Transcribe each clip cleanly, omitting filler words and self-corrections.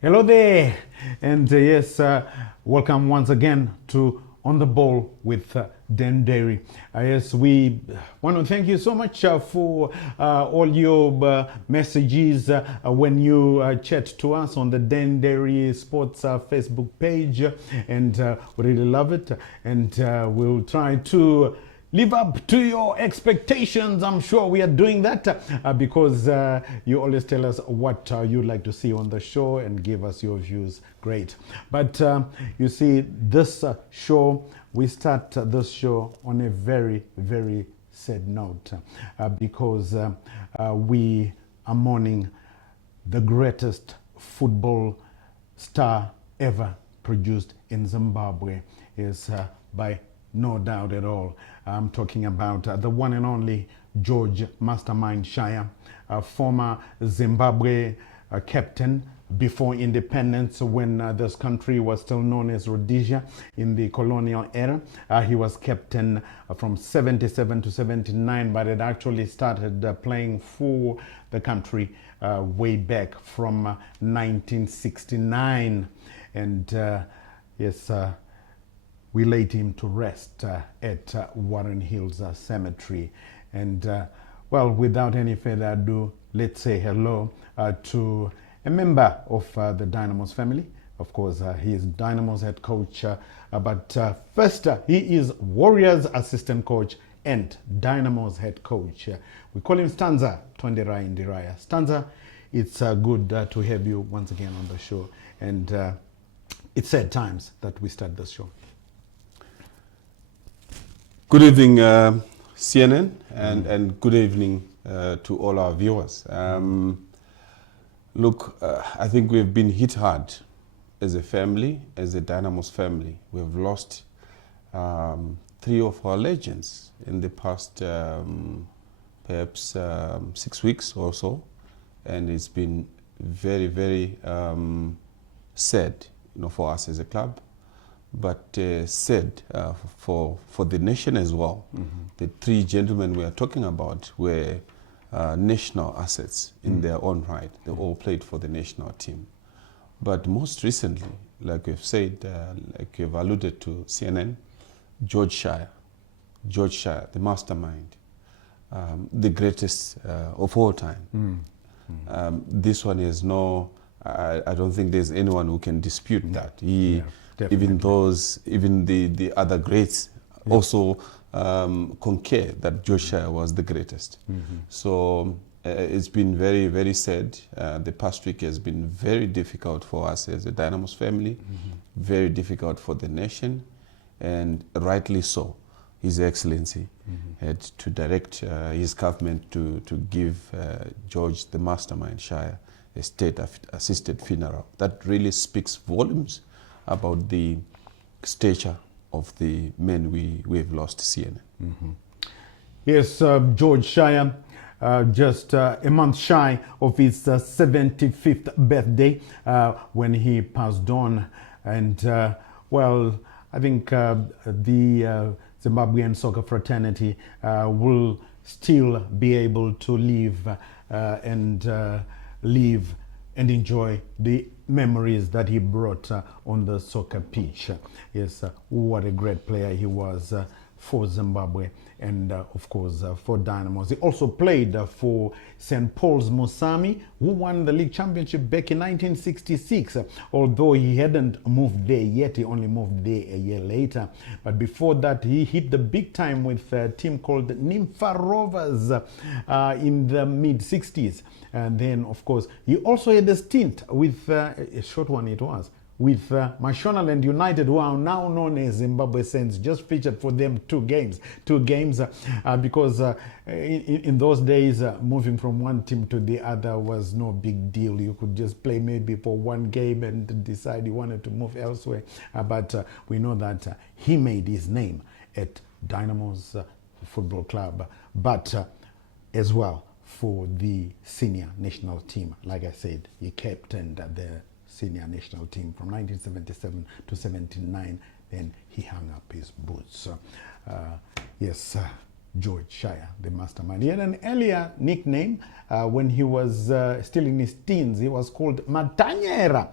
Hello there, and yes, welcome once again to On the Ball with Dendairy. Yes, we want to thank you so much for all your messages when you chat to us on the Dendairy Sports Facebook page, and we really love it, and we'll try to live up to your expectations. I'm sure we are doing that because you always tell us what you'd like to see on the show and give us your views. Great. But you see, this show, we start this show on a very, very sad note because we are mourning the greatest football star ever produced in Zimbabwe. Is by no doubt at all. I'm talking about the one and only George Mastermind Shaya, a former Zimbabwe captain before independence when this country was still known as Rhodesia in the colonial era. He was captain from 77 to 79, but it actually started playing for the country way back from 1969. And yes, we laid him to rest at Warren Hills Cemetery. And well, without any further ado, let's say hello to a member of the Dynamos family. Of course, he is Dynamos head coach, but first, he is Warriors assistant coach and Dynamos head coach. We call him Stanza Tonderai Ndiraya. Stanza, it's good to have you once again on the show. And it's sad times that we start this show. Good evening, CNN, and good evening to all our viewers. Look, I think we've been hit hard as a family, as a Dynamos family. We've lost three of our legends in the past perhaps 6 weeks or so, and it's been very, very sad, for us as a club. But said for the nation as well. Mm-hmm. The three gentlemen we are talking about were national assets in their own right. They all played for the national team. But most recently, like we've said, like you've alluded to CNN, George Shaya, the mastermind, the greatest of all time. This one is I don't think there's anyone who can dispute that. Even the other greats also concur that George Shaya was the greatest. So it's been very, very sad. The past week has been very difficult for us as a Dynamos family, very difficult for the nation, and rightly so. His Excellency had to direct his government to give George the Mastermind Shaya a state-assisted funeral. That really speaks volumes about the stature of the men we have lost, CNN. Yes, George Shaya, just a month shy of his 75th birthday when he passed on. And well, I think the Zimbabwean soccer fraternity will still be able to live and enjoy the memories that he brought on the soccer pitch. Yes, what a great player he was for Zimbabwe and of course for Dynamos. He also played for St. Paul's Musami, who won the league championship back in 1966. Although he hadn't moved there yet, he only moved there a year later. But before that, he hit the big time with a team called Nympha Rovers in the mid-60s. And then, of course, he also had a stint with, a short one it was, with Mashonaland United, who are now known as Zimbabwe Saints. Just featured for them two games because in those days, moving from one team to the other was no big deal. You could just play maybe for one game and decide you wanted to move elsewhere. But we know that he made his name at Dynamos Football Club, but as well for the senior national team. Like I said, he captained the senior national team from 1977 to 79. Then he hung up his boots. Yes, George Shaya, the mastermind. He had an earlier nickname when he was still in his teens. He was called Matanyera,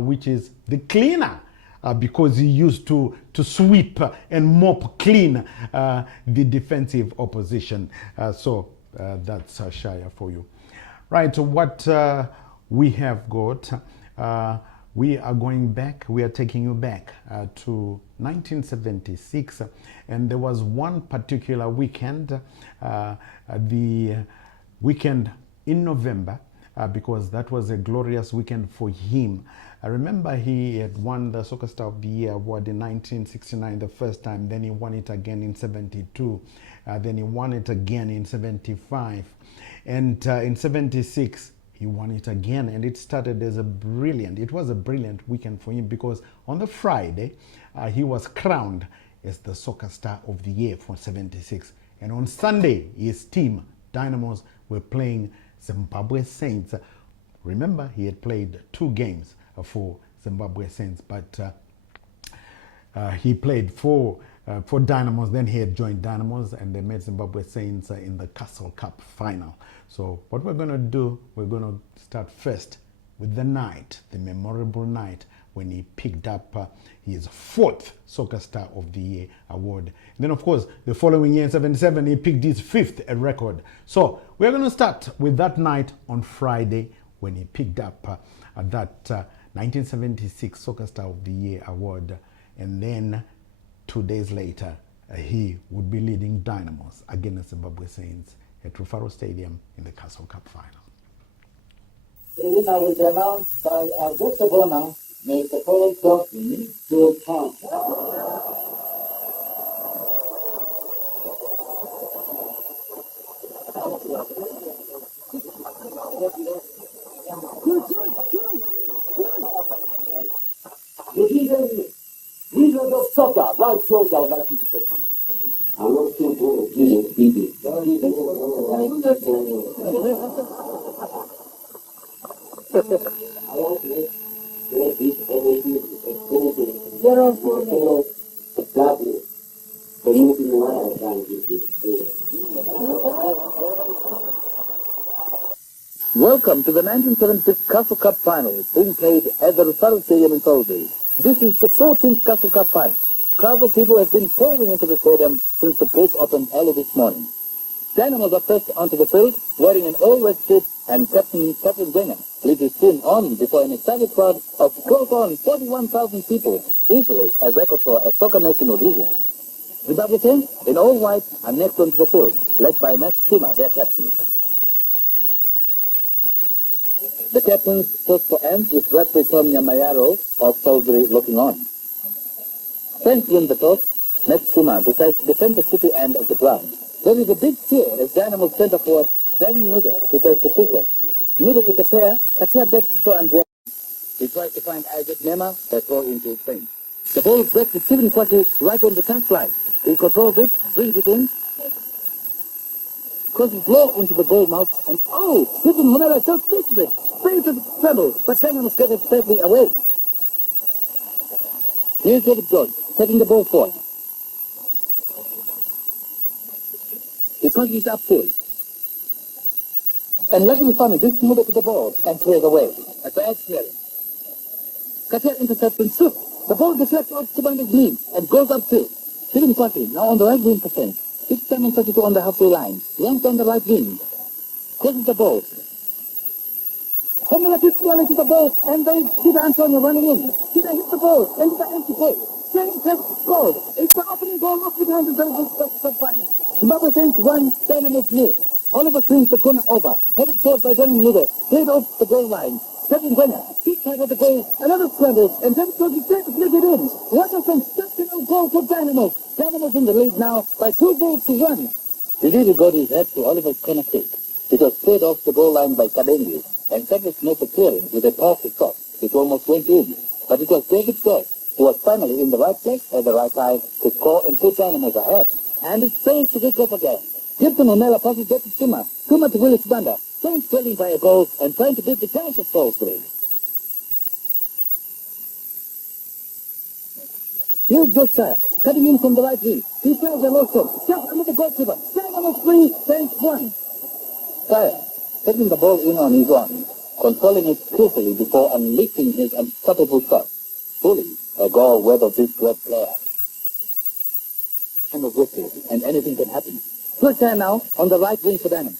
which is the cleaner. Because he used to sweep and mop clean the defensive opposition. So that's Shaya for you. Right, so what we have got, we are going back, we are taking you back to 1976. And there was one particular weekend, the weekend in November, because that was a glorious weekend for him. I remember he had won the Soccer Star of the Year award in 1969 the first time, then he won it again in 72, then he won it again in 75, and in 76 he won it again, and it started as it was a brilliant weekend for him, because on the Friday he was crowned as the Soccer Star of the Year for 76, and on Sunday his team, Dynamos, were playing Zimbabwe Saints. Remember, he had played 2 games for Zimbabwe Saints, but he played for Dynamos. Then he had joined Dynamos, and they met Zimbabwe Saints in the Castle Cup final. So what we're going to do, we're going to start first with the night, the memorable night when he picked up his 4th Soccer Star of the Year award. And then, of course, the following year in 77, he picked his 5th record. So we're going to start with that night on Friday when he picked up that 1976 Soccer Star of the Year award, and then 2 days later he would be leading Dynamos against Zimbabwe Saints at Rufaro Stadium in the Castle Cup final. The winner was announced by our guest of honor, Mr. Paul Dawson, George Shaya. The leaders of soccer, right, George, I would like you to say something. I want to go to the TV. I want to make this energy Welcome to the 1976 Castle Cup final, being played at the Rufaro Stadium in Tonderai. This is the 14th Castle Cup final. Crowds of people have been pouring into the stadium since the gates opened early this morning. Dynamos are first onto the field, wearing an all-red strip, and Captain Zenger leads his team on before an excited crowd of close on 41,000 people, easily a record for a soccer match in Rhodesia. Zimbabwe Saints, in all white, are next onto the field, led by Max Skimmer, their captain. The captains took for ends with referee Tom Yamayaro of Tonderai looking on. Saints win the toss. Max Skimmer decides to defend the city end of the ground. There is a big cheer as Dynamos centre forward Dan Nuda prepares to pick up. Nuda to Katea back to Ndiraya. He tries to find Isaac Nema, that throw into his feint. The ball breaks to Stephen Kwasi right on the touchline. He controls it, brings it in, crosses low into the goal mouth, and Stephen Honela just missed it. Straight to the treble, but Dynamos get it safely away. Here's David George, taking the ball forward. He crosses upfield. And luckily funny, this move to the ball and clears away. A bad clearing. Katea intercepts and shoots. The ball deflects off Sibanga's knee and goes upfield. Stephen Kwasi, now on the right wing for Saints. 6-7-32 on the halfway line. Runs on the right wing. Crosses the ball. Homela picks well into the ball, and then Peter Antonio running in. Peter hits the ball into the empty place. Saints has scored. It's the opening goal off behind the sub-final. Zimbabwe Saints 1, Dynamos 0. Oliver swings the corner over. Headed forward by Daniel Nuda. Played off the goal line. Stephen Wenner. Deep side of the goal. Another scramble. And then Kogi State to play it in. What a sensational goal for Dynamos. Dynamos in the lead now by 2-1. He really got his head to Oliver's corner kick. It was played off the goal line by Kabengi. And Cedric made the clearing with a powerful shot. It almost went in. But it was David George who was finally in the right place at the right time to score and put Dynamos ahead. And it's Saints to get up again. Gibson Honela passes back to Skimmer. Skimmer to Willis Banda. Saints trailing by a goal and trying to beat the chance of Tonderai. Here's George Shaya. cutting in from the right wing. He fails a low stroke. Just under the goalkeeper. Dynamo free, bench one. Shaya, taking the ball in on his own, controlling it carefully before unleashing his unstoppable shot. Fully a goal worth of this great player. And of risky, and anything can happen. Good time now on the right wing for Dynamo.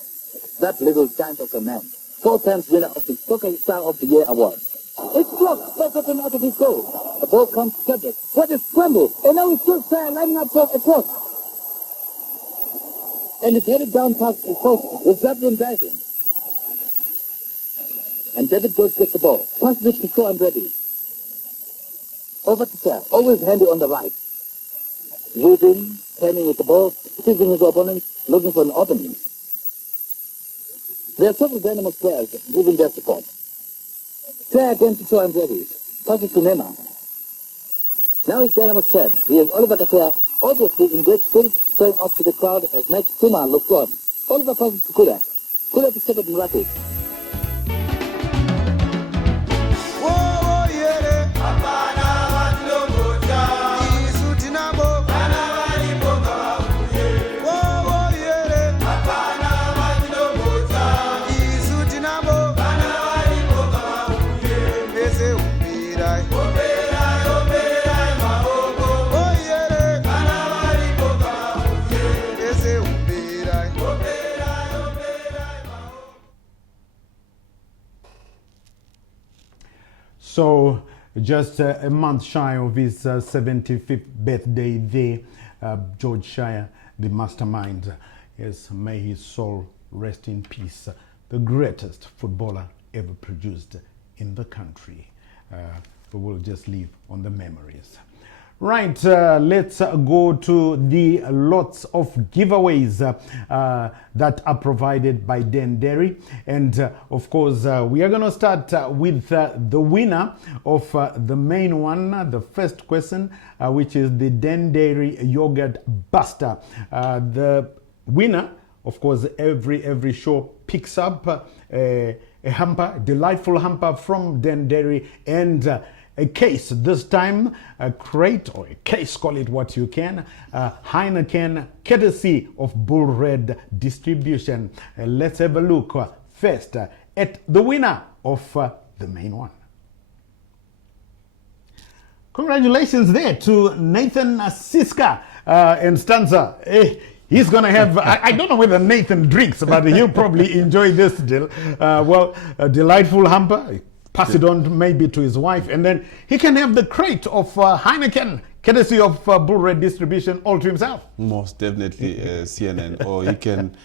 That little giant of a man. 4 times winner of the Soccer Star of the Year award. It's blocked perfectly out of his goal. The ball comes to Cedric. What a scramble! And now it's George Shaya lining up for a cross. And it's headed down past the post with Zablin diving. And David George gets the ball. Passes it to Shaw and ready. Over to Shaya. Always handy on the right. Moving, turning with the ball, choosing his opponent, looking for an opening. There are several Dynamo players giving their support. Shaya again to Shaw and ready. Passes to Neymar. Now it's Dynamo's turn. Here's Oliver Katea, obviously in great spirits, showing off to the crowd as Max Suma looks on. Oliver passes to Kulak. Kulak is set up in rapid. So just a month shy of his 75th birthday there, George Shaya, the mastermind. Yes, may his soul rest in peace. The greatest footballer ever produced in the country. We will just live on the memories. Right, let's go to the lots of giveaways that are provided by Dendairy. And of course, we are going to start with the winner of the main one, the first question, which is the Dendairy Yogurt Buster. The winner, of course, every show picks up a hamper, delightful hamper from Dendairy, and a case, this time a crate or a case, call it what you can, Heineken, courtesy of Bull Red Distribution. Let's have a look first at the winner of the main one. Congratulations there to Nathan Siska and Stanza. He's going to have, I don't know whether Nathan drinks, but he'll probably enjoy this deal. Well, a delightful hamper. Pass it on maybe to his wife, and then he can have the crate of Heineken, courtesy of Bull Red Distribution, all to himself. Most definitely, CNN. Or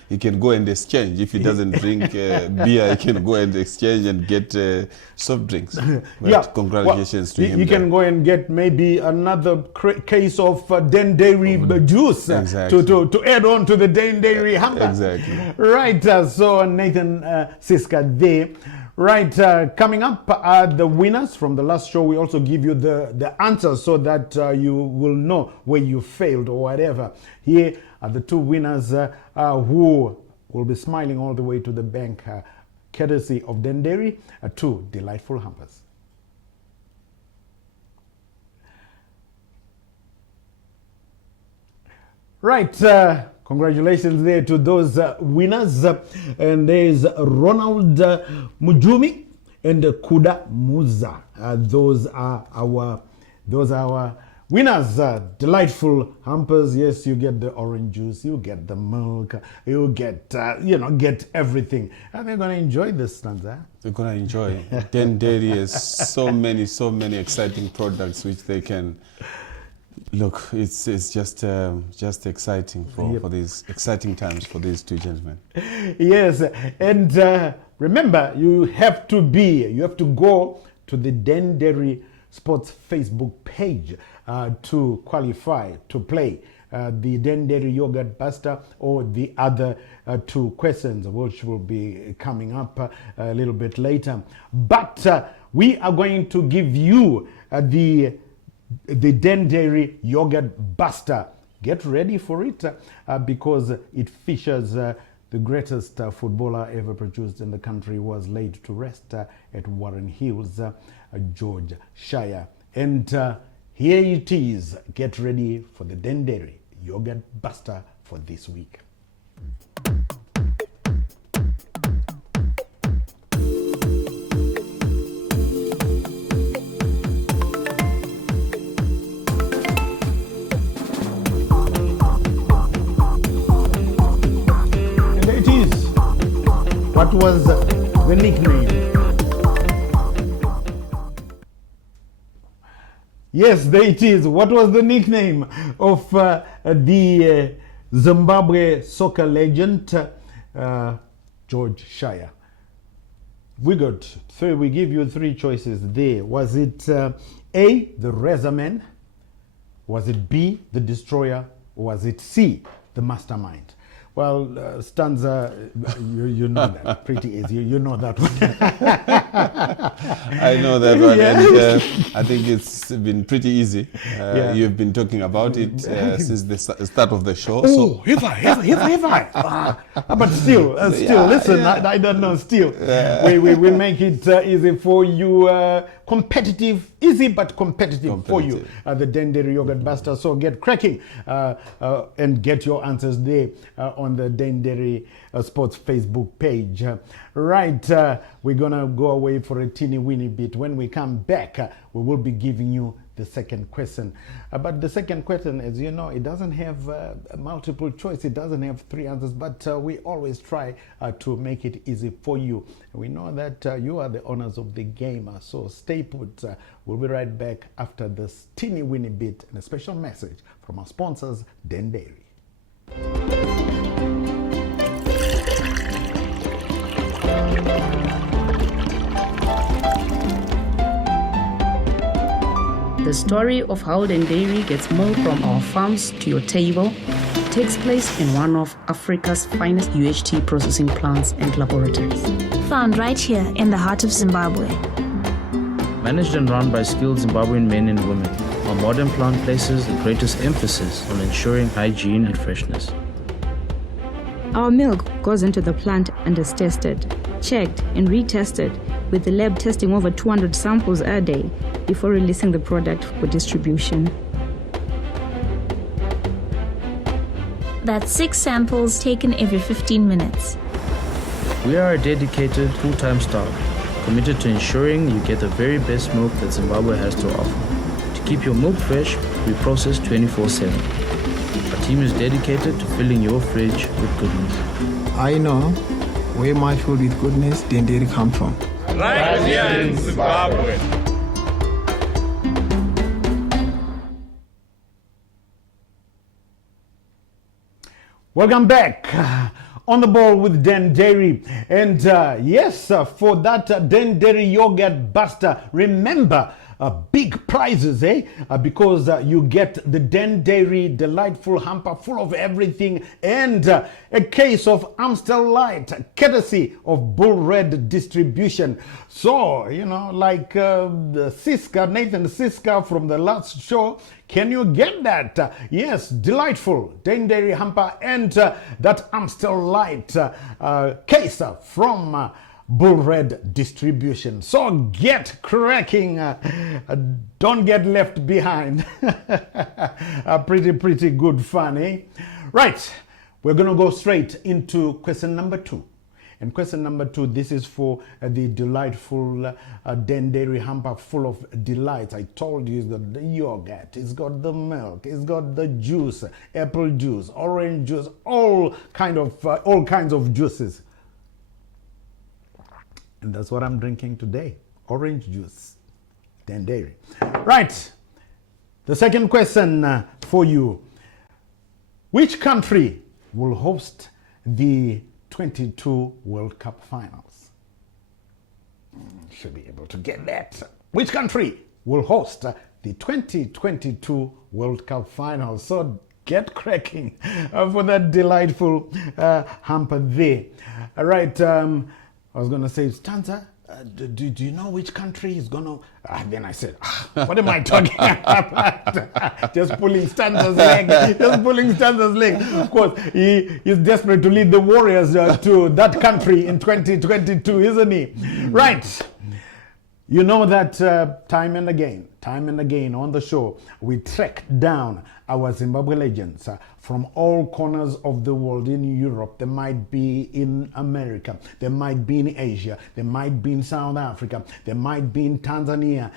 he can go and exchange. If he doesn't drink beer, he can go and exchange and get soft drinks. But congratulations to him. He can go and get maybe another case of Dendairy juice to add on to the Dendairy hamper. Exactly. Right. So Nathan Siska there. Right, coming up are the winners from the last show. We also give you the answers so that you will know where you failed or whatever. Here are the two winners who will be smiling all the way to the bank, courtesy of Dendairy, two delightful hampers. Right, congratulations there to those winners. And there's Ronald Mujumi and Kuda Muza. Those are our winners. Delightful hampers. Yes, you get the orange juice, you get the milk, you get get everything. And they're going to enjoy this, Stanza. They're going to enjoy. Dendairy has so many exciting products which they can. Look, it's just exciting for these exciting times for these two gentlemen. Yes, and remember, you have to go to the Dendairy Sports Facebook page to qualify to play the Dendairy Yogurt Buster or the other two questions, which will be coming up a little bit later. But we are going to give you the Dendairy Yogurt Buster. Get ready for it because it features the greatest footballer ever produced in the country, was laid to rest at Warren Hills, George Shaya. And Here it is. Get ready for the Dendairy Yogurt Buster for this week. And there it is. What was the nickname? Yes, there it is. What was the nickname of the Zimbabwe soccer legend, George Shaya? We give you three choices there. Was it A, the Razor Man? Was it B, the Destroyer? Or was it C, the Mastermind? Well, stanza, you know that pretty easy. You know that one. I know that one, Yes. and I think it's been pretty easy. You've been talking about it since the start of the show. Oh, have I? But still, listen, I don't know, still. We make it easy for you, competitive, easy but competitive for you, the Dendairy Yogurt Buster. So get cracking and get your answers there on the Dendairy Sports Facebook page. Right, we're gonna go away for a teeny weeny bit. When we come back, we will be giving you the second question. But the second question, as you know, it doesn't have a multiple choice. It doesn't have three answers, but we always try to make it easy for you. We know that you are the owners of the game, so stay put. We'll be right back after this teeny weeny bit and a special message from our sponsors, Dendairy. The story of how Dendairy gets milk from our farms to your table takes place in one of Africa's finest UHT processing plants and laboratories. Found right here in the heart of Zimbabwe. Managed and run by skilled Zimbabwean men and women, our modern plant places the greatest emphasis on ensuring hygiene and freshness. Our milk goes into the plant and is tested, checked and retested, with the lab testing over 200 samples a day before releasing the product for distribution. That's 6 samples taken every 15 minutes. We are a dedicated, full-time staff, committed to ensuring you get the very best milk that Zimbabwe has to offer. To keep your milk fresh, we process 24/7. Our team is dedicated to filling your fridge with goodness. I know where my food with goodness Dendairy come from. Right here in Zimbabwe. Welcome back on the ball with Dendairy. And yes, for that Dendairy Yogurt Buster, remember, big prizes, because you get the Dendairy delightful hamper full of everything and a case of Amstel Light, courtesy of Bull Red Distribution. So, you know, like Nathan Siska from the last show, can you get that? Yes, delightful Dendairy hamper and that Amstel Light case from Bull Red Distribution. So get cracking. Don't get left behind. Pretty good fun, eh? Right, we're going to go straight into question number 2. And question number 2, this is for the delightful Dendairy hamper full of delights. I told you it's got the yogurt, it's got the milk, it's got the juice, apple juice, orange juice, all kinds of juices. And that's what I'm drinking today, orange juice, Dendairy. Right, the second question for you. Which country will host the 22 World Cup finals? Should be able to get that. Which country will host the 2022 World Cup finals? So get cracking for that delightful hamper there. All right, I was going to say, Stanza, do you know which country is going to... then I said, what am I talking about? Just pulling Stanza's leg. Of course, he is desperate to lead the Warriors to that country in 2022, isn't he? Right. You know that time and again on the show, we track down our Zimbabwe legends from all corners of the world. In Europe, they might be in America, they might be in Asia, they might be in South Africa, they might be in Tanzania,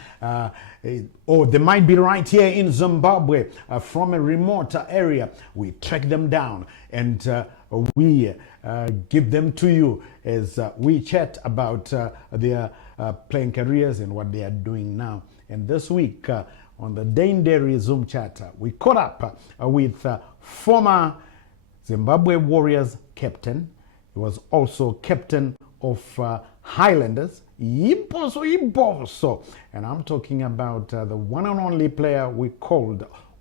or they might be right here in Zimbabwe from a remote area. We track them down and we give them to you as we chat about their playing careers and what they are doing now. And this week on the Dendairy Zoom chat, we caught up with former Zimbabwe Warriors captain. He was also captain of Highlanders, Iboso. And I'm talking about the one and only player we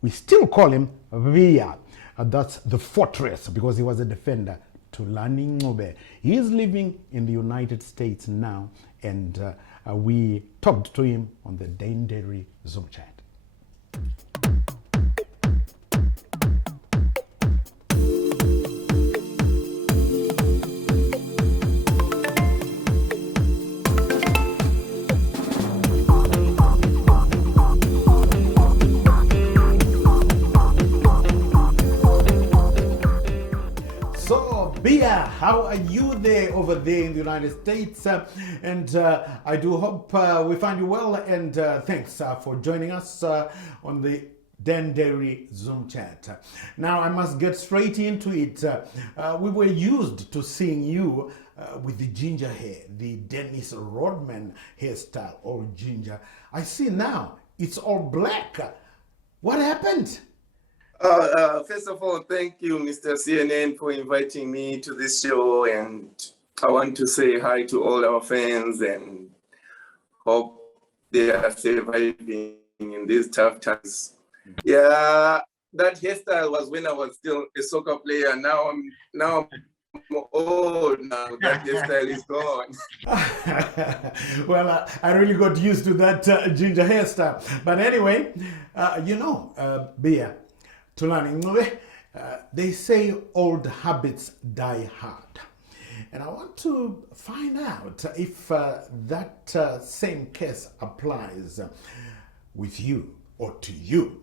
still call him Biya. That's the fortress, because he was a defender. Thulani Biya Ncube. He is living in the United States now, and we talked to him on the Dendairy Zoom chat. Biya, how are you over there in the United States? And I do hope we find you well, and thanks for joining us on the Dendairy Zoom chat. Now I must get straight into it. We were used to seeing you with the ginger hair, the Dennis Rodman hairstyle, all ginger. I see now it's all black. What happened? First of all, thank you, Mr. CNN, for inviting me to this show, and I want to say hi to all our fans and hope they are surviving in these tough times. Yeah, that hairstyle was when I was still a soccer player. Now I'm old now. That hairstyle is gone. Well, I really got used to that ginger hairstyle. But anyway, Biya, Thulani Ncube, they say old habits die hard. And I want to find out if that same case applies with you or to you.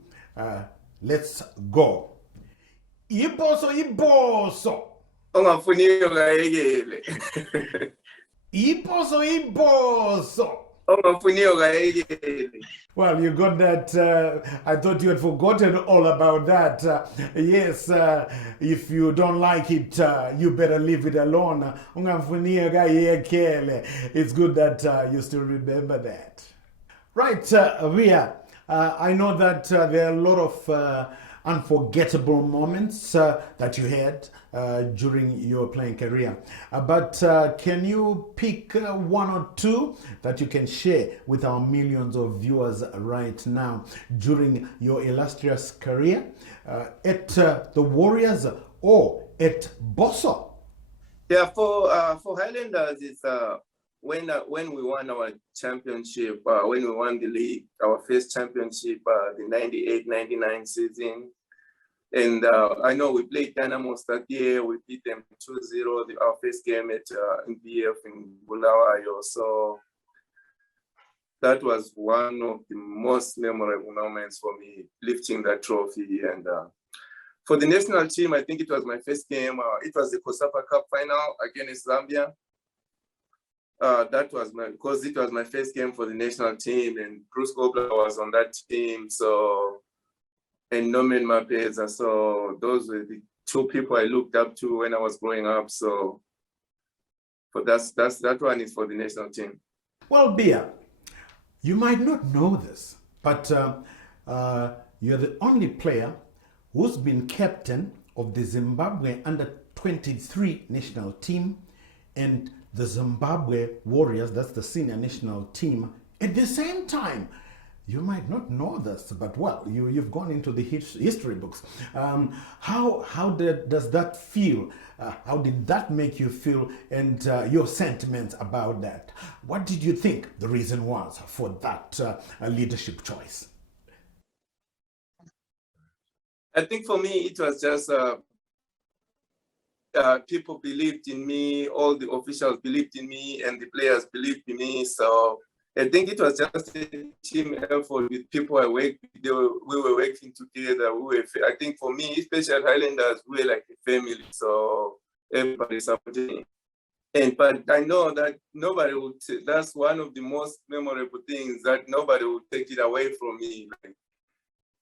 Let's go. Iboso. Ongafuniyo kayekele. Iboso. Well, you got that. I thought you had forgotten all about that. Yes, if you don't like it, you better leave it alone. It's good that you still remember that. Right, Biya, I know that there are a lot of unforgettable moments that you had during your playing career. But can you pick one or two that you can share with our millions of viewers right now during your illustrious career at the Warriors or at Bosso? Yeah, for Highlanders, it's when we won our championship, when we won the league, our first championship, the 98-99 season. And I know we played Dynamos that year. We beat them 2-0, our first game at NBF in Bulawayo. So that was one of the most memorable moments for me, lifting that trophy. And for the national team, I think it was my first game. It was the COSAPA Cup final against Zambia. That was because it was my first game for the national team, and Bruce Gobler was on that team. So, and Norman Mapeza. So those were the two people I looked up to when I was growing up. So, but that one is for the national team. Well, Biya, you might not know this, but you're the only player who's been captain of the Zimbabwe under-23 national team and the Zimbabwe Warriors, that's the senior national team, at the same time. You might not know this, but well, you've gone into the history books. How does that feel? How did that make you feel, and your sentiments about that? What did you think the reason was for that leadership choice? I think for me, it was just people believed in me, all the officials believed in me, and the players believed in me. So I think it was just a team effort with people I worked with. We were working together. I think for me, especially Highlanders, we were like a family. So everybody supported me. But I know that nobody would. That's one of the most memorable things that nobody would take it away from me. Like,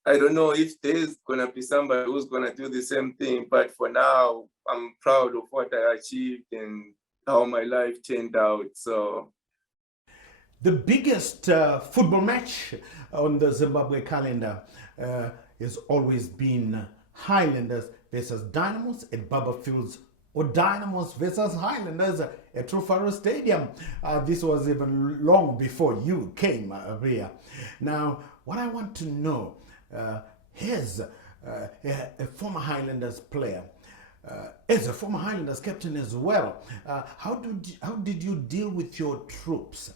I don't know if there's gonna be somebody who's gonna do the same thing. But for now, I'm proud of what I achieved and how my life turned out. So. The biggest football match on the Zimbabwe calendar has always been Highlanders versus Dynamos at Baba Fields, or Dynamos versus Highlanders at Trufaro Stadium. This was even long before you came here. Now, what I want to know, as a former Highlanders player, as a former Highlanders captain as well, how did you deal with your troops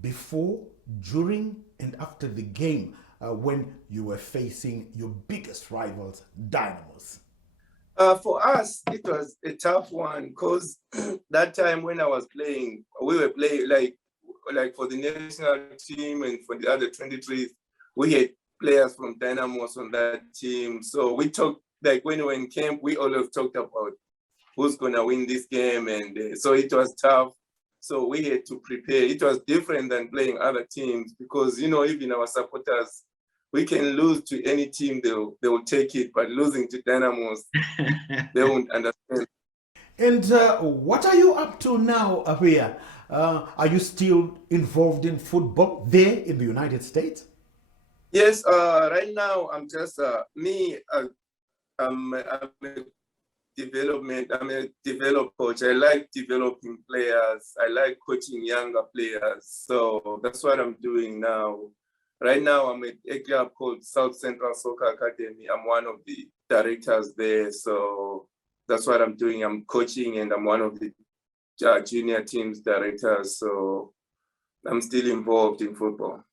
before, during, and after the game when you were facing your biggest rivals, Dynamos? For us, it was a tough one because that time when I was playing, we were playing like for the national team and for the other 23s, we had players from Dynamos on that team. So we talked, like when we were in camp, we always talked about who's gonna win this game, and so it was tough. So we had to prepare. It was different than playing other teams because, you know, even our supporters, we can lose to any team, they will take it, but losing to Dynamos, they won't understand. And what are you up to now, Abia? Are you still involved in football there in the United States? Yes, right now I'm just I'm a develop coach. I like developing players. I like coaching younger players. So that's what I'm doing now. Right now, I'm at a club called South Central Soccer Academy. I'm one of the directors there. So that's what I'm doing. I'm coaching and I'm one of the junior teams directors. So I'm still involved in football.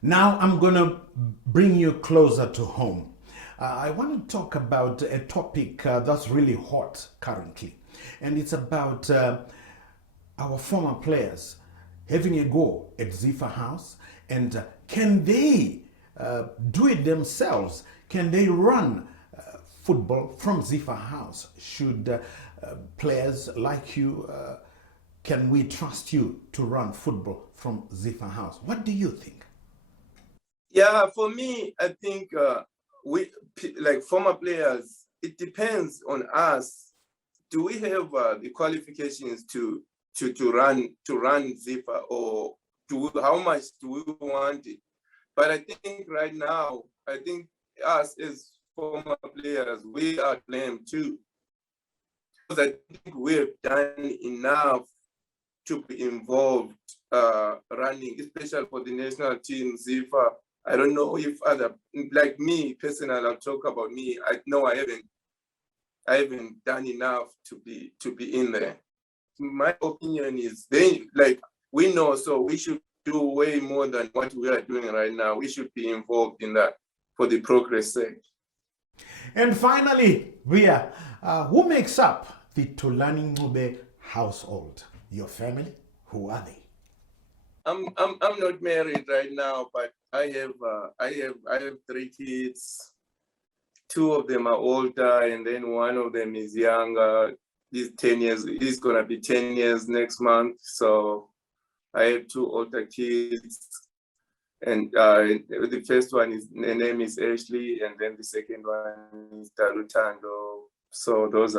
Now I'm going to bring you closer to home. I want to talk about a topic that's really hot currently. And it's about our former players having a go at Zifa House. And can they do it themselves? Can they run football from Zifa House? Should players like you, can we trust you to run football from Zifa House? What do you think? Yeah, for me, I think we, like former players, it depends on us. Do we have the qualifications to run Zifa, or how much do we want it? But I think right now, I think us as former players, we are blamed too. Because I think we have done enough to be involved running, especially for the national team, Zifa. I don't know if other, like me personally, I'll talk about me. I know I haven't done enough to be in there. My opinion is we know, so we should do way more than what we are doing right now. We should be involved in that for the progress sake. And finally, Ria, who makes up the Thulani Ncube household? Your family? Who are they? I'm not married right now, but I have 3 kids. 2 of them are older, and then one of them is younger. He's 10 years. He's gonna be 10 years next month. So I have 2 older kids, and the first one is, the name is Ashley, and then the second one is Dalutando. So those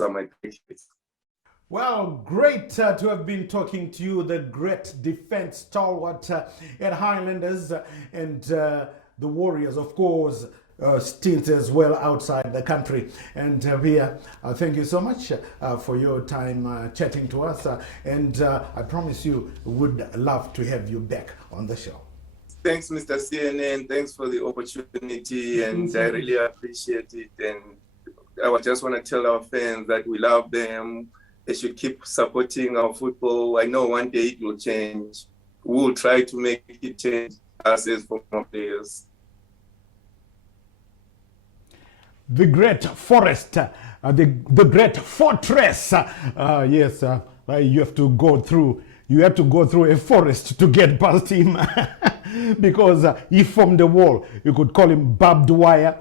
are my 3 kids. Well, great to have been talking to you, the great defense stalwart at Highlanders and the Warriors, of course, stints as well outside the country. And Ria, thank you so much for your time chatting to us. And I promise you, would love to have you back on the show. Thanks, Mr. CNN. Thanks for the opportunity, and I really appreciate it. And I just want to tell our fans that we love them. They should keep supporting our football. I know one day it will change. We will try to make it change us as former players. The great forest, the great fortress. Yes, you have to go through you had to go through a forest to get past him because he formed a wall. You could call him barbed wire,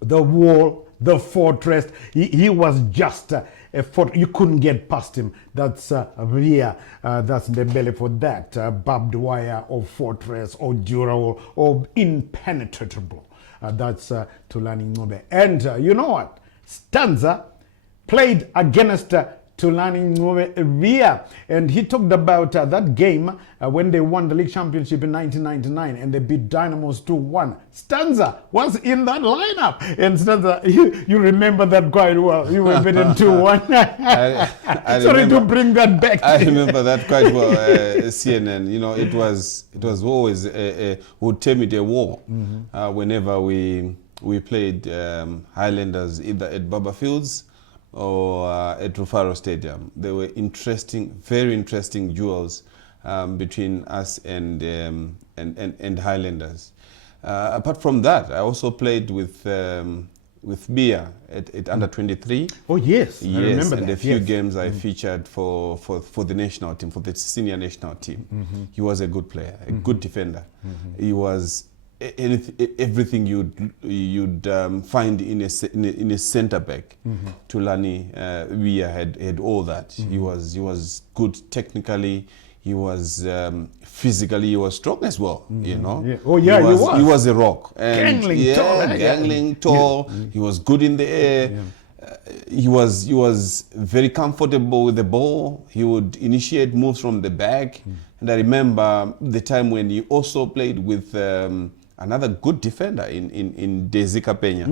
the wall, the fortress. He was just a fort. You couldn't get past him. That's that's the belly for that. Barbed wire or fortress or durable or impenetrable. That's Thulani Ncube. And you know what? Stanza played against Thulani Ncube, and he talked about that game when they won the league championship in 1999 and they beat Dynamos 2-1. Stanza was in that lineup, and Stanza, you remember that quite well. You were beaten 2-1. Sorry to bring that back. I remember that quite well. CNN, you know, it was always would term it a war whenever we played Highlanders either at Baba Fields or at Rufaro Stadium. There were very interesting duels between us and Highlanders. Apart from that, I also played with Biya at under 23. Oh yes, I remember and that. a few games I featured for the national team, for the senior national team. He was a good player, a good defender. He was everything you'd find in a centre back. Thulani Biya had all that. He was good technically. He was physically. He was strong as well. You know. Yeah. Oh yeah, he was a rock. And Gangling tall. He was good in the air. He was very comfortable with the ball. He would initiate moves from the back. And I remember the time when he also played with another good defender in Dezika Pena.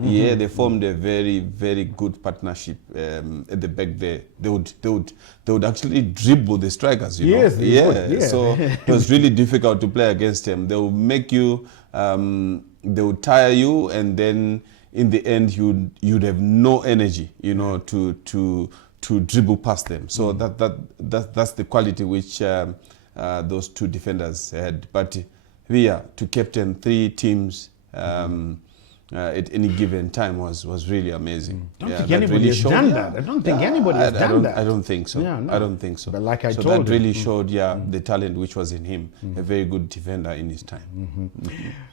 Yeah, they formed a very, very good partnership at the back there. They would actually dribble the strikers, you know. Yeah. So it was really difficult to play against them. They would make you, they would tire you, and then in the end you'd have no energy, you know, to dribble past them. So that's the quality which those two defenders had. But to captain 3 teams at any given time was really amazing. I don't think anybody has done that. I don't think anybody has done that. I don't think so. Yeah, no. I don't think so. But like I so told that you. really showed the talent which was in him. A very good defender in his time.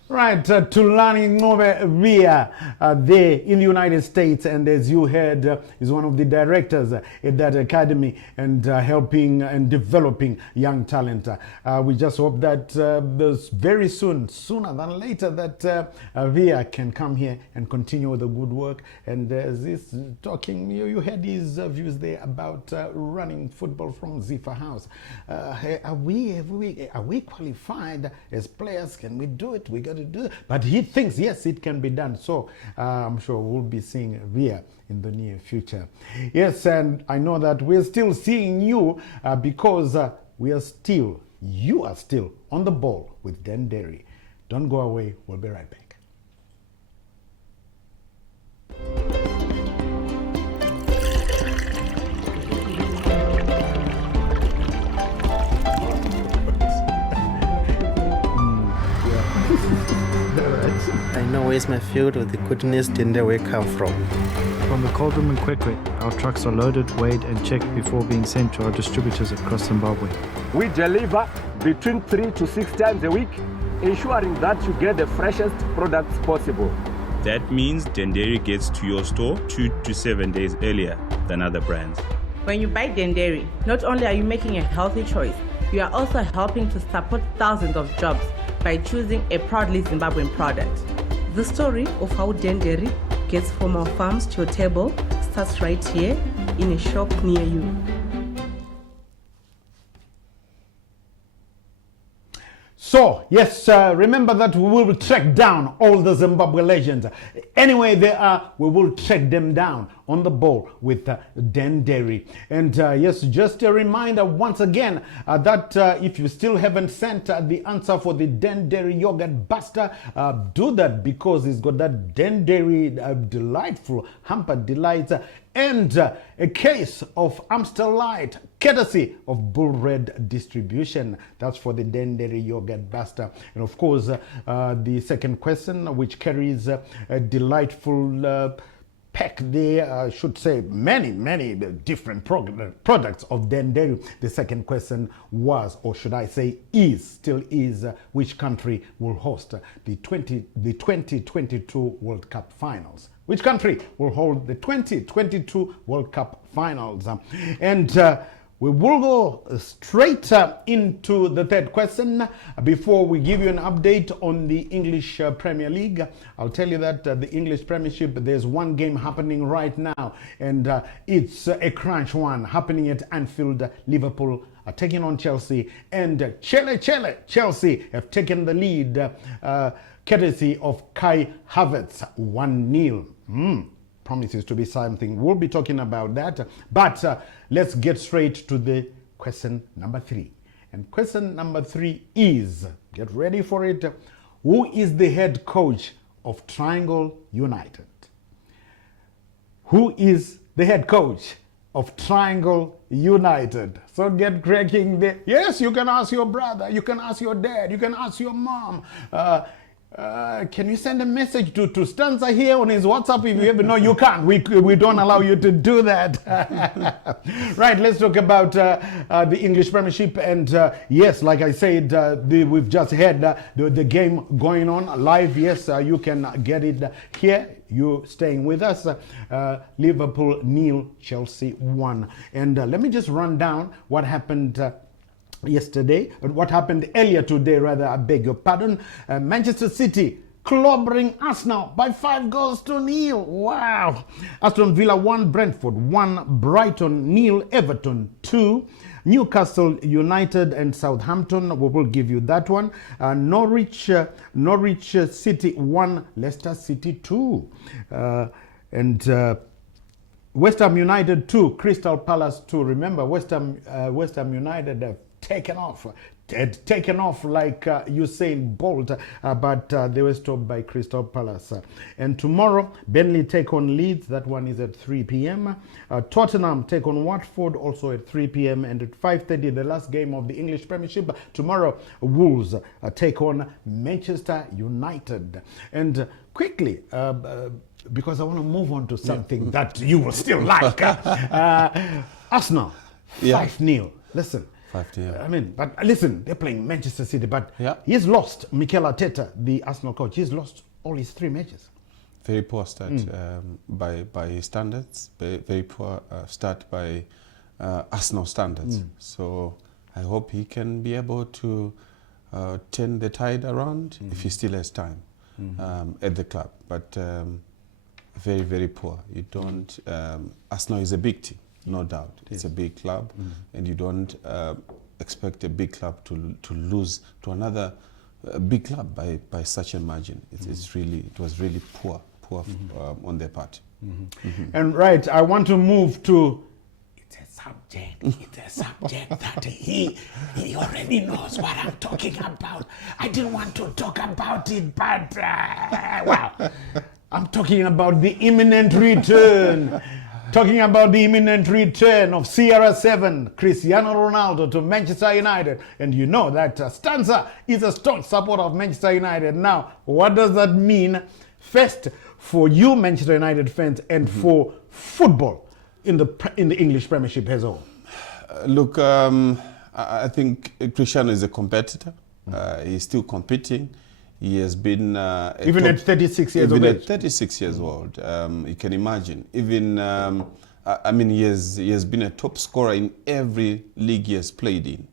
Right, Thulani Ncube there in the United States, and as you heard, is one of the directors at that academy and helping and developing young talent. We just hope that very soon, sooner than later, that Biya can come here and continue with the good work. And as this talking, you had his views there about running football from Zifa House. Are we qualified as players? Can we do it? We got to do it. But he thinks, yes, it can be done. So I'm sure we'll be seeing Biya in the near future. Yes, and I know that we're still seeing you because you are still on the ball with Dendairy. Don't go away. We'll be right back. I know where's my field with the goodness Dendairy come from. From the cold room in Kwekwe, our trucks are loaded, weighed and checked before being sent to our distributors across Zimbabwe. We deliver between 3 to 6 times a week, ensuring that you get the freshest products possible. That means Dendairy gets to your store 2 to 7 days earlier than other brands. When you buy Dendairy, not only are you making a healthy choice, you are also helping to support thousands of jobs by choosing a proudly Zimbabwean product. The story of how Dendairy gets from our farms to your table starts right here in a shop near you. So, yes, remember that we will track down all the Zimbabwe legends. Anyway they are, we will track them down on the ball with Dendairy. And yes, just a reminder once again that if you still haven't sent the answer for the Dendairy Yogurt Buster, do that, because it's got that Dendairy delightful hamper delights and a case of Amstel Light, courtesy of Bull Red Distribution. That's for the Dendairy Yogurt Buster. And of course, the second question, which carries a delightful pack there, I should say many different products of Dendairy. The second question was, or should I say still is, which country will host the 2022 World Cup finals? Which country will hold the 2022 World Cup finals? We will go straight into the third question. Before we give you an update on the English Premier League, I'll tell you that the English Premiership, there's one game happening right now, and it's a crunch one happening at Anfield. Liverpool are taking on Chelsea, and Chelsea have taken the lead courtesy of Kai Havertz, 1-0. Promises to be something. We'll be talking about that. But let's get straight to the question number 3. And question number 3 is, get ready for it, who is the head coach of Triangle United? Who is the head coach of Triangle United? So get cracking there. Yes, you can ask your brother, you can ask your dad, you can ask your mom. Can you send a message to Stanza here on his WhatsApp if you ever? No, you can't. We don't allow you to do that. Right, let's talk about the English Premiership. And yes, like I said, we've just had the game going on live. Yes, you can get it here. You staying with us. Liverpool 0, Chelsea 1. And let me just run down what happened yesterday, what happened earlier today, rather, I beg your pardon. Manchester City clobbering Arsenal by 5-0. Wow. Aston Villa 1, Brentford 1, Brighton 0, Everton 2, Newcastle United and Southampton, we will give you that one. Norwich City 1, Leicester City 2. And West Ham United 2, Crystal Palace 2. Remember, West Ham United have taken off like Usain Bolt, but they were stopped by Crystal Palace. And tomorrow, Burnley take on Leeds. That one is at 3 p.m. Tottenham take on Watford, also at 3 p.m. And at 5:30, the last game of the English Premiership. Tomorrow, Wolves take on Manchester United. And quickly, because I want to move on to something that you will still like. Arsenal, 5-0. Listen. I mean, but listen, they're playing Manchester City, but he's lost, Mikel Arteta, the Arsenal coach, he's lost all his 3 matches. Very poor start by his standards, very poor start by Arsenal standards. So I hope he can be able to turn the tide around if he still has time at the club. But very, very poor. You don't, Arsenal is a big team. No doubt. It's a big club, and you don't expect a big club to lose to another big club by such a margin. It was really poor on their part. And right, I want to move to, it's a subject that he already knows what I'm talking about. I didn't want to talk about it, but wow. I'm talking about the imminent return. Talking about the imminent return of CR7, Cristiano Ronaldo, to Manchester United. And you know that Stanza is a strong supporter of Manchester United. Now, what does that mean? First, for you Manchester United fans, and for football in the English Premiership as a whole? Look, I think Cristiano is a competitor. He's still competing. He has been even at 36 years old. Even at 36 years old, you can imagine. Even I mean, he has been a top scorer in every league he has played in.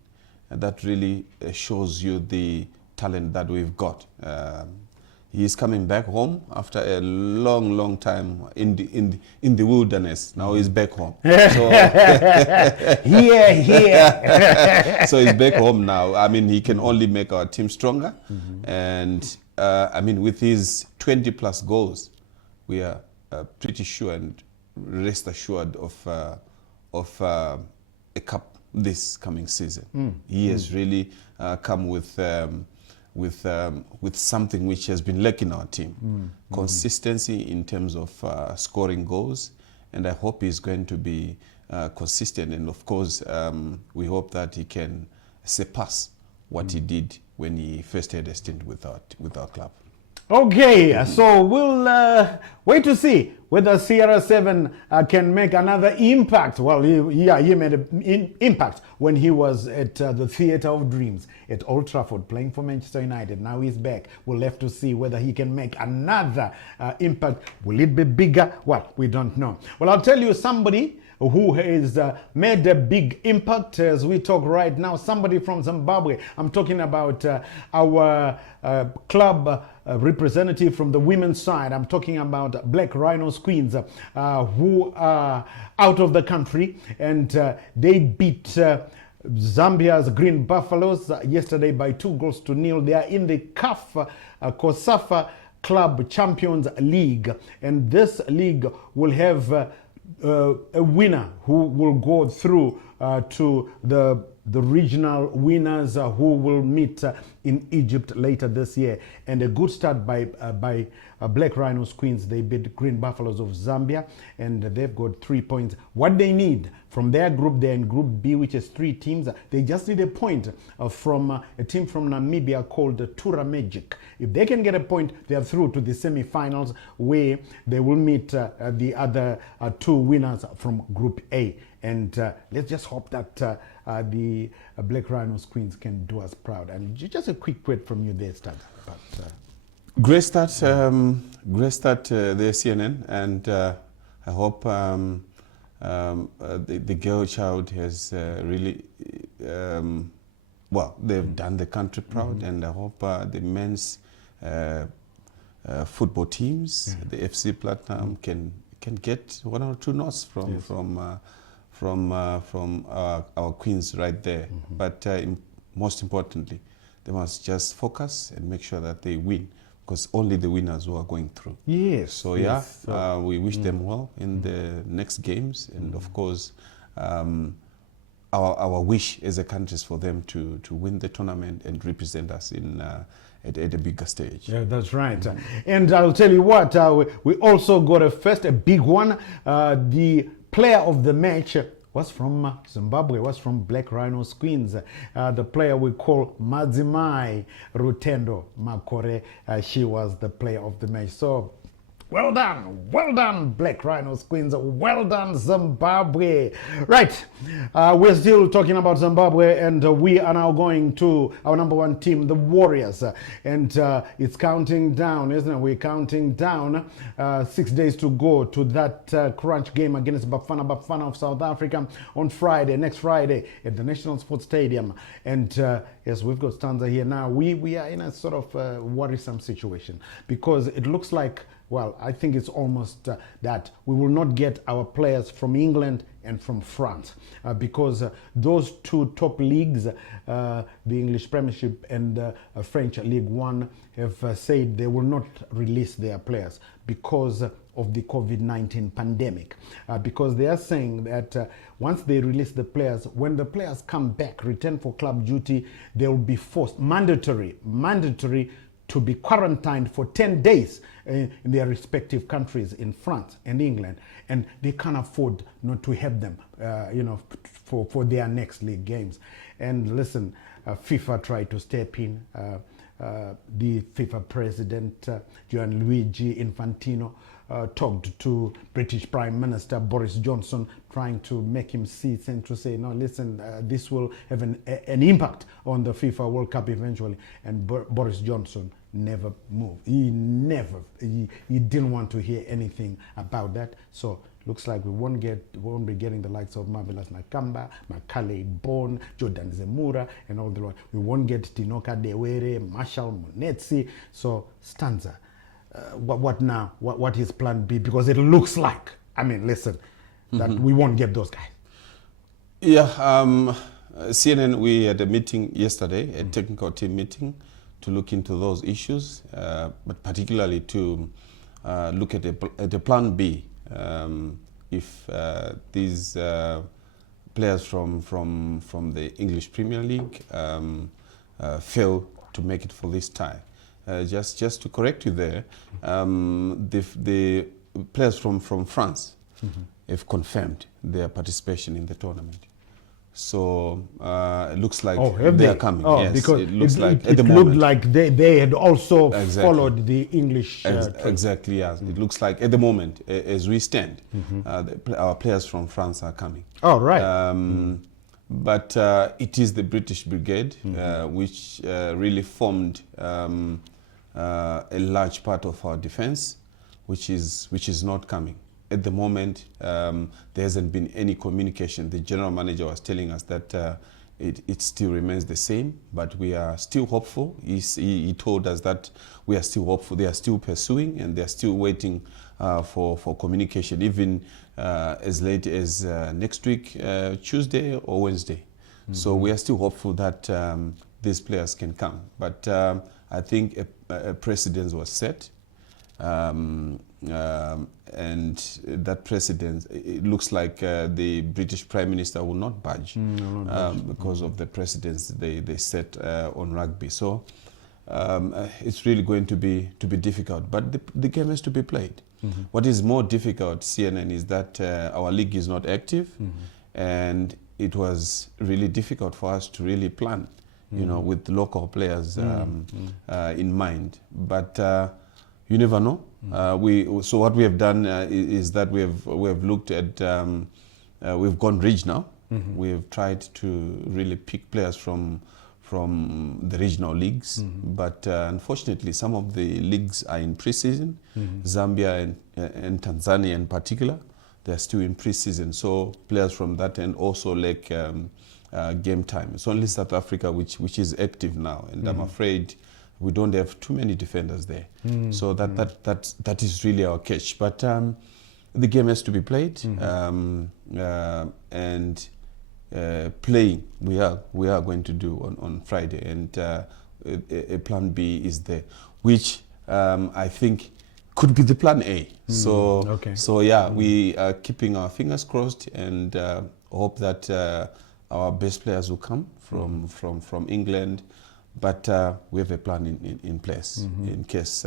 And that really shows you the talent that we've got. He is coming back home after a long time in the wilderness. Now he's back home. So so he's back home now. I mean, he can only make our team stronger. And I mean, with his 20+ goals, we are pretty sure and rest assured of a cup this coming season. He has really come with something which has been lacking our team. Consistency in terms of scoring goals, and I hope he's going to be consistent, and of course we hope that he can surpass what he did when he first had a stint with our club. Okay, so we'll wait to see whether CR7 can make another impact. Well, he made an impact when he was at the Theatre of Dreams at Old Trafford playing for Manchester United. Now he's back. We'll have to see whether he can make another impact. Will it be bigger? Well, we don't know. Well, I'll tell you somebody who has made a big impact as we talk right now, somebody from Zimbabwe. I'm talking about our club representative from the women's side. I'm talking about Black Rhinos Queens who are out of the country, and they beat Zambia's Green Buffaloes yesterday by 2-0. They are in the CAF COSAFA Club Champions League, and this league will have a winner who will go through to the regional winners who will meet in Egypt later this year. And a good start by Black Rhinos Queens. They beat Green Buffaloes of Zambia, and they've got 3 points. What they need from their group, they're in Group B, which is 3 teams. They just need a point from a team from Namibia called Tura Magic. If they can get a point, they are through to the semi-finals, where they will meet the other 2 winners from Group A. And let's just hope that the Black Rhinos Queens can do us proud. And just a quick word from you there, Stan. Great start, there, CNN, and I hope the girl child has really, well, they've done the country proud, and I hope the men's football teams, the FC Platinum, can get 1 or 2 knots from our queens right there. But most importantly, they must just focus and make sure that they win, because only the winners who are going through. Yes. So yes. We wish them well in the next games, and of course, our wish as a country is for them to win the tournament and represent us in at a bigger stage. Yeah, that's right. And I'll tell you what, we also got a big one. The player of the match was from Zimbabwe, was from Black Rhinos Queens. The player we call Madzimai Rutendo Makore. She was the player of the match. So well done, Black Rhinos Queens, well done, Zimbabwe. Right, we're still talking about Zimbabwe, and we are now going to our number 1 team, the Warriors, and it's counting down, isn't it? We're counting down 6 days to go to that crunch game against Bafana of South Africa on Friday, next Friday, at the National Sports Stadium. And yes, we've got Stanza here now. We are in a sort of worrisome situation, because it looks like, well, I think it's almost that we will not get our players from England and from France, because those 2 top leagues, the English Premiership and French League One, have said they will not release their players because of the COVID-19 pandemic. Because they are saying that once they release the players, when the players come back, return for club duty, they will be forced, mandatory to be quarantined for 10 days in their respective countries in France and England, and they can't afford not to have them, for their next league games. And listen, FIFA tried to step in. The FIFA president, Gianluigi Infantino, talked to British Prime Minister Boris Johnson, trying to make him see and to say, no, listen, this will have an impact on the FIFA World Cup eventually. And Boris Johnson never moved. He didn't want to hear anything about that. So looks like we won't be getting the likes of Marvelous Nakamba, Makale Bone, Jordan Zemura, and all the rest. We won't get Tinoka Dewere, Marshall Munetsi. So Stanza, what now? What is plan B? Because it looks like, I mean, listen, that we won't get those guys. Yeah, CNN, we had a meeting yesterday, a technical team meeting, to look into those issues, but particularly to look at a plan B. If these players from the English Premier League fail to make it for this tie. Just to correct you there, the players from France have confirmed their participation in the tournament. So it looks like have they they? are coming. Oh, yes, because it looks like at it the looked moment. like they had also Exactly. followed the English. Exactly, yes. It looks like at the moment, as we stand, Mm-hmm. our players from France are coming. Oh, right. But it is the British Brigade which really formed a large part of our defense, which is not coming. At the moment, there hasn't been any communication. The general manager was telling us that it still remains the same, but we are still hopeful. He told us that we are still hopeful. They are still pursuing, and they are still waiting for communication, even as late as next week, Tuesday or Wednesday. So we are still hopeful that these players can come. But I think a precedent was set. And that precedent, it looks like the British Prime Minister will not budge because of the precedents they set on rugby. So it's really going to be difficult, but the game has to be played. What is more difficult, CNN, is that our league is not active, and it was really difficult for us to really plan, with local players in mind. But you never know. So what we have done is that we have looked at, we've gone regional. We have tried to really pick players from the regional leagues, but unfortunately some of the leagues are in pre-season. Zambia and Tanzania in particular, they're still in pre-season. So players from that and also like game time. It's only South Africa which is active now, and I'm afraid we don't have too many defenders there. So that is really our catch. But the game has to be played, and playing we are going to do on Friday, and a plan B is there, which I think could be the plan A. So yeah, we are keeping our fingers crossed and hope that our best players will come from England. But we have a plan in place in case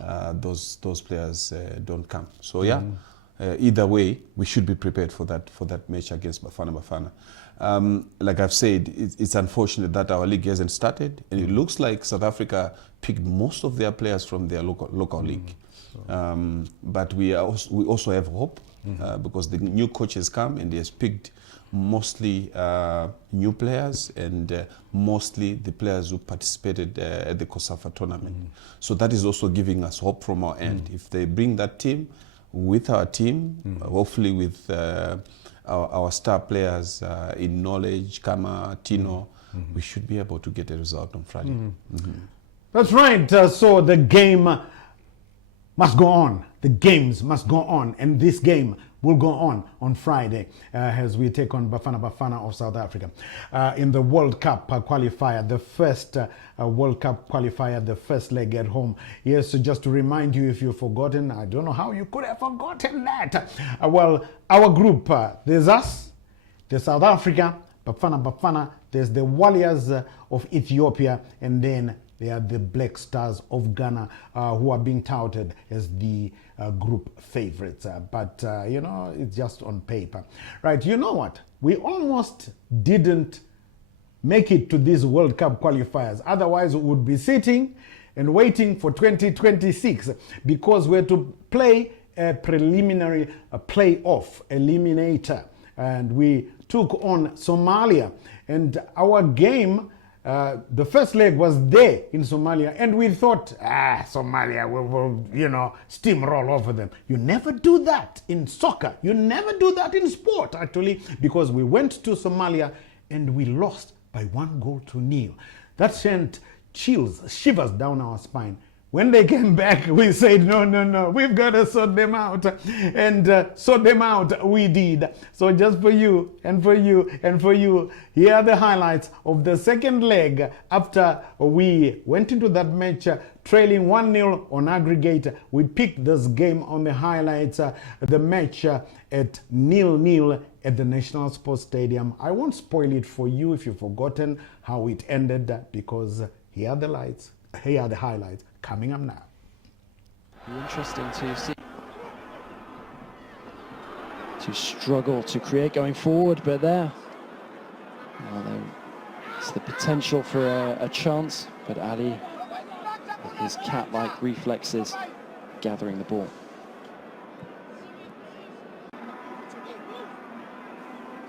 those players don't come. So yeah, either way, we should be prepared for that match against Bafana Bafana. Like I've said, it's unfortunate that our league hasn't started, and it looks like South Africa picked most of their players from their local league. But we also have hope because the new coach has come and he has picked mostly new players and mostly the players who participated at the COSAFA tournament. So that is also giving us hope from our end. If they bring that team with our team, hopefully with our star players in knowledge, Kama, Tino, we should be able to get a result on Friday. That's right. So the game must go on. The games must go on, and this game will go on Friday as we take on Bafana Bafana of South Africa in the World Cup qualifier, the first World Cup qualifier, the first leg at home. Yes, so just to remind you, if you've forgotten, I don't know how you could have forgotten that. Well, our group, there's us, there's South Africa, Bafana Bafana, there's the Warriors of Ethiopia, and then they are the Black Stars of Ghana, who are being touted as the group favorites. But, it's just on paper. Right, you know what? We almost didn't make it to these World Cup qualifiers. Otherwise, we would be sitting and waiting for 2026 because we're to play a preliminary playoff eliminator. And we took on Somalia. And our game, the first leg was there in Somalia, and we thought, Somalia will steamroll over them. You never do that in soccer. You never do that in sport, actually, because we went to Somalia and we lost by 1-0. That sent shivers down our spine. When they came back, we said, no, we've got to sort them out. And sort them out we did. So just for you, and for you, and for you, here are the highlights of the second leg after we went into that match trailing 1-0 on aggregate. We picked this game on the highlights, the match at 0-0 at the National Sports Stadium. I won't spoil it for you if you've forgotten how it ended, because here are the lights, here are the highlights. Coming up now. Interesting to see. To struggle to create going forward, but there It's the potential for a chance, but Ali, with his cat-like reflexes, gathering the ball.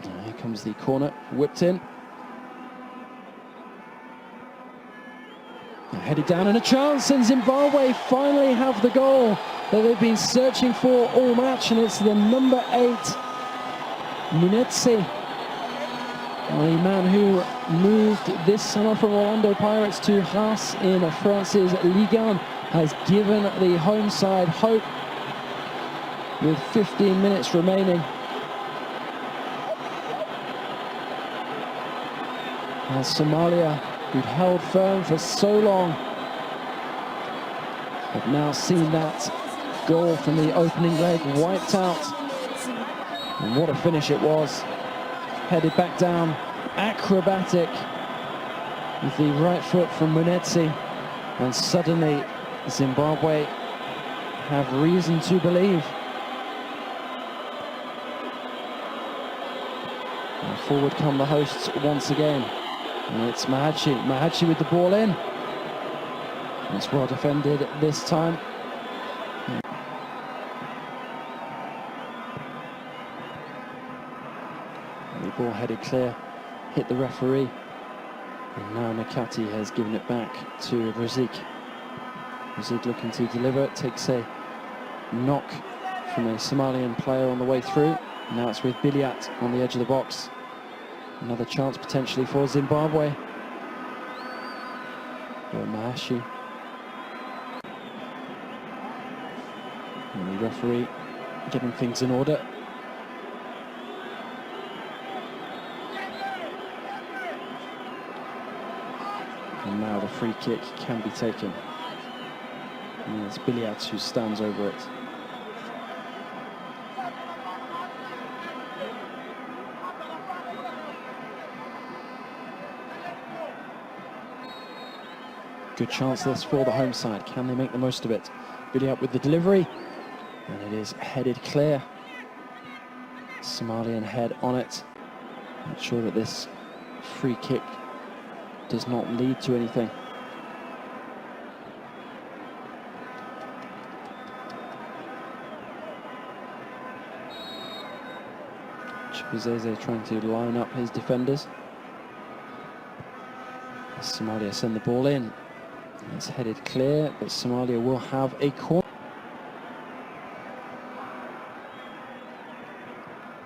And here comes the corner, whipped in. Headed down and a chance, and Zimbabwe finally have the goal that they've been searching for all match, and it's the number 8, Munetsi. The man who moved this summer from Orlando Pirates to Haas in France's Ligue 1 has given the home side hope with 15 minutes remaining. As Somalia, who'd held firm for so long, have now seen that goal from the opening leg wiped out. And what a finish it was. Headed back down, acrobatic, with the right foot from Munetsi, and suddenly Zimbabwe have reason to believe. And forward come the hosts once again, and it's Mahachi with the ball in. It's well defended this time. The ball headed clear, hit the referee, and now Nakati has given it back to Razik. Razik looking to deliver, takes a knock from a Somalian player on the way through. Now it's with Bilyat on the edge of the box. Another chance potentially for Zimbabwe. But Mahashi. And the referee getting things in order. And now the free kick can be taken. And it's Bilyat who stands over it. Good chance this for the home side. Can they make the most of it? Bilyat with the delivery. And it is headed clear. Somalian head on it. Not sure that this free kick does not lead to anything. Chibuzeze trying to line up his defenders. Somalia send the ball in. It's headed clear, but Somalia will have a corner.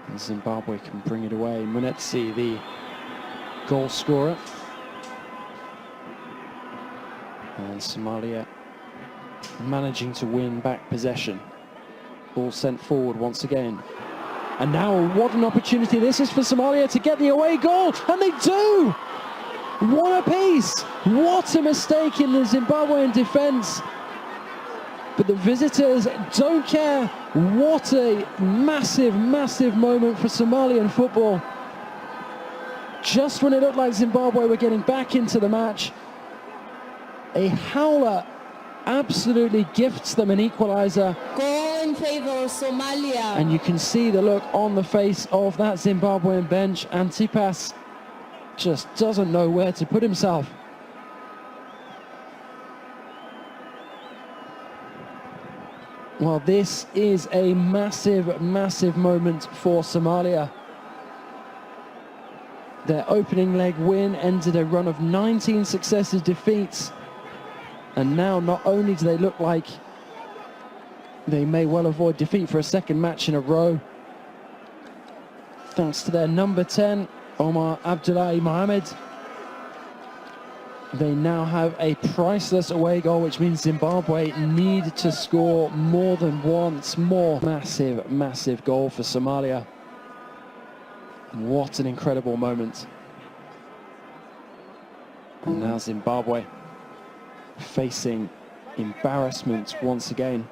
And Zimbabwe can bring it away. Munetsi, the goal scorer. And Somalia managing to win back possession. Ball sent forward once again. And now what an opportunity this is for Somalia to get the away goal, and they do! What a piece! What a mistake in the Zimbabwean defence. But the visitors don't care. What a massive, massive moment for Somalian football. Just when it looked like Zimbabwe were getting back into the match, a howler absolutely gifts them an equaliser. Goal in favour of Somalia. And you can see the look on the face of that Zimbabwean bench. Antipas just doesn't know where to put himself. Well, this is a massive, massive moment for Somalia. Their opening leg win ended a run of 19 successive defeats. And now not only do they look like they may well avoid defeat for a second match in a row, thanks to their number 10, Omar Abdullahi Mohamed, they now have a priceless away goal, which means Zimbabwe need to score more than once more. Massive, massive goal for Somalia. What an incredible moment. And now Zimbabwe facing embarrassment once again.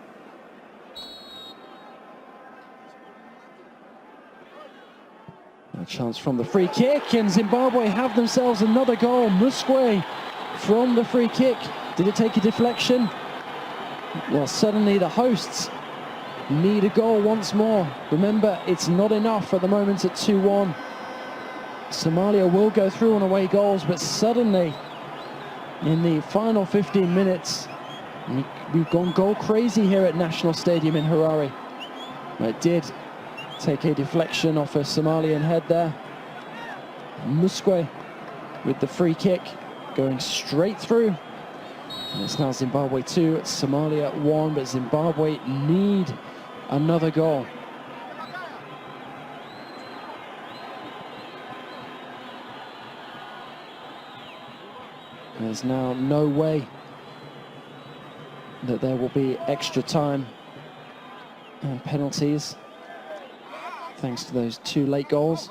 A chance from the free kick, and Zimbabwe have themselves another goal. Musque from the free kick. Did it take a deflection? Well, suddenly the hosts need a goal once more. Remember, it's not enough at the moment at 2-1. Somalia will go through on away goals, but suddenly, in the final 15 minutes, we've gone goal crazy here at National Stadium in Harare. It did take a deflection off a Somalian head there. Muskwe with the free kick, going straight through. And it's now Zimbabwe 2, Somalia 1, but Zimbabwe need another goal. There's now no way that there will be extra time and penalties, thanks to those 2 late goals.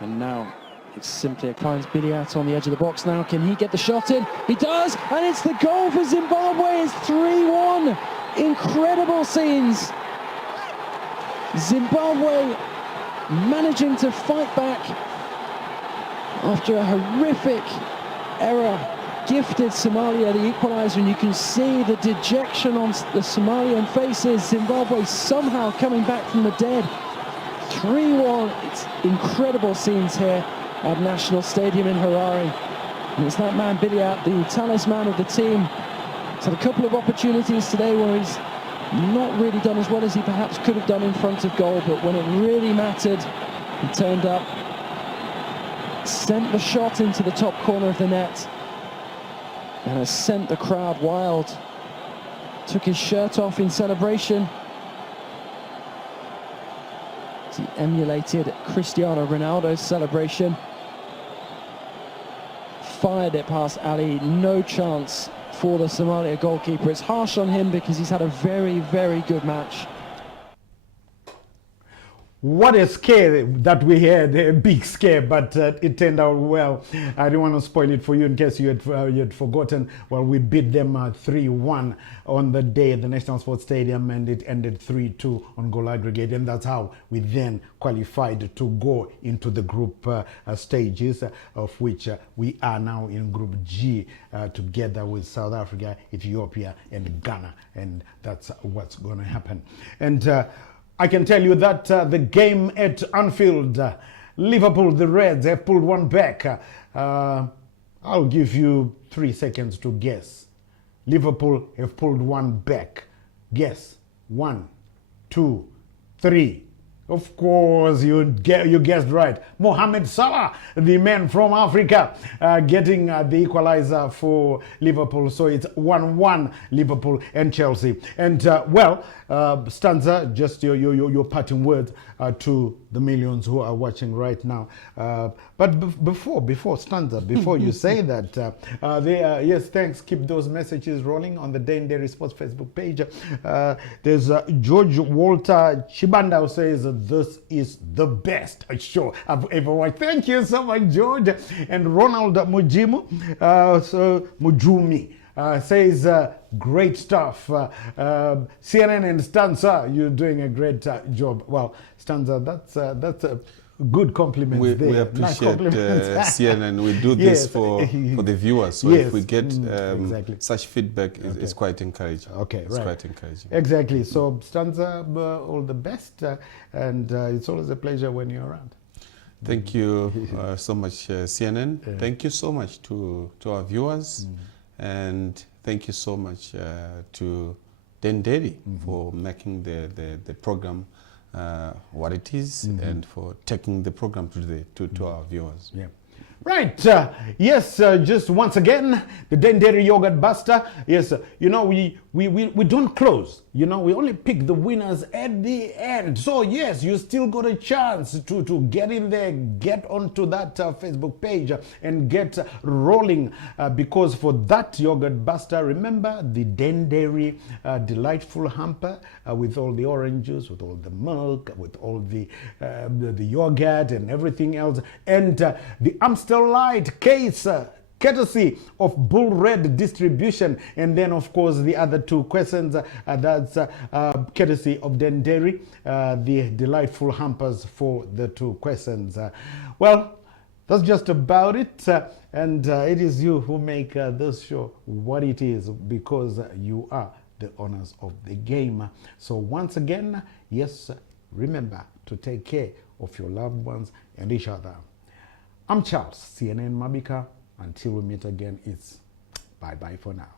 And now it's simply finds Biya on the edge of the box now. Can he get the shot in? He does, and it's the goal for Zimbabwe. It's 3-1. Incredible scenes. Zimbabwe managing to fight back after a horrific error. Gifted Somalia the equaliser, and you can see the dejection on the Somalian faces. Zimbabwe somehow coming back from the dead. 3-1. It's incredible scenes here at National Stadium in Harare. And it's that man Biya, the talisman of the team. He's had a couple of opportunities today where he's not really done as well as he perhaps could have done in front of goal, but when it really mattered, he turned up, sent the shot into the top corner of the net, and has sent the crowd wild. Took his shirt off in celebration. He emulated Cristiano Ronaldo's celebration. Fired it past Ali, no chance for the Somalia goalkeeper. It's harsh on him because he's had a very, very good match. What a scare that we had, a big scare, but it turned out well. I don't want to spoil it for you in case you had forgotten. Well, we beat them 3-1 on the day at the National Sports Stadium, and it ended 3-2 on goal aggregate, and that's how we then qualified to go into the group stages, of which we are now in Group G, together with South Africa, Ethiopia, and Ghana, and that's what's going to happen. And I can tell you that the game at Anfield, Liverpool, the Reds have pulled one back. I'll give you 3 seconds to guess. Liverpool have pulled one back. Guess. 1, 2, 3. Of course, you guessed right. Mohamed Salah, the man from Africa, getting the equalizer for Liverpool. So it's 1-1, Liverpool and Chelsea. And Stanza, just your parting words to the millions who are watching right now. But before Stanza, before you say that, yes, thanks. Keep those messages rolling on the Dendairy Sports Facebook page. There's George Walter Chibanda who says, "This is the best show I've ever watched." Thank you so much, George. And Ronald Mujumi says, great stuff. CNN and Stanza, you're doing a great job. Well, Stanza, that's a good compliment. We appreciate CNN. We do this for the viewers. So if we get such feedback, it's quite encouraging. Okay, it's quite encouraging. Exactly. So Stanza, all the best, and it's always a pleasure when you're around. Thank you so much, CNN. Thank you so much to our viewers, and thank you so much to Dendairy for making the program what it is, and for taking the program to our viewers. Yeah. Right, yes, just once again, the Dendairy Yogurt Buster. Yes, you know, we don't close. You know, we only pick the winners at the end. So yes, you still got a chance to get in there, get onto that Facebook page and get rolling, because for that Yogurt Buster, remember the Dendairy delightful hamper with all the orange juice, with all the milk, with all the yogurt and everything else, and the Amstel Light case, courtesy of Bull Red Distribution, and then of course the other 2 questions, that's courtesy of Dendairy, the delightful hampers for the 2 questions. Well, that's just about it, and it is you who make this show what it is, because you are the owners of the game. So once again, yes, remember to take care of your loved ones and each other. I'm Charles, CNN Mabika. Until we meet again, it's bye-bye for now.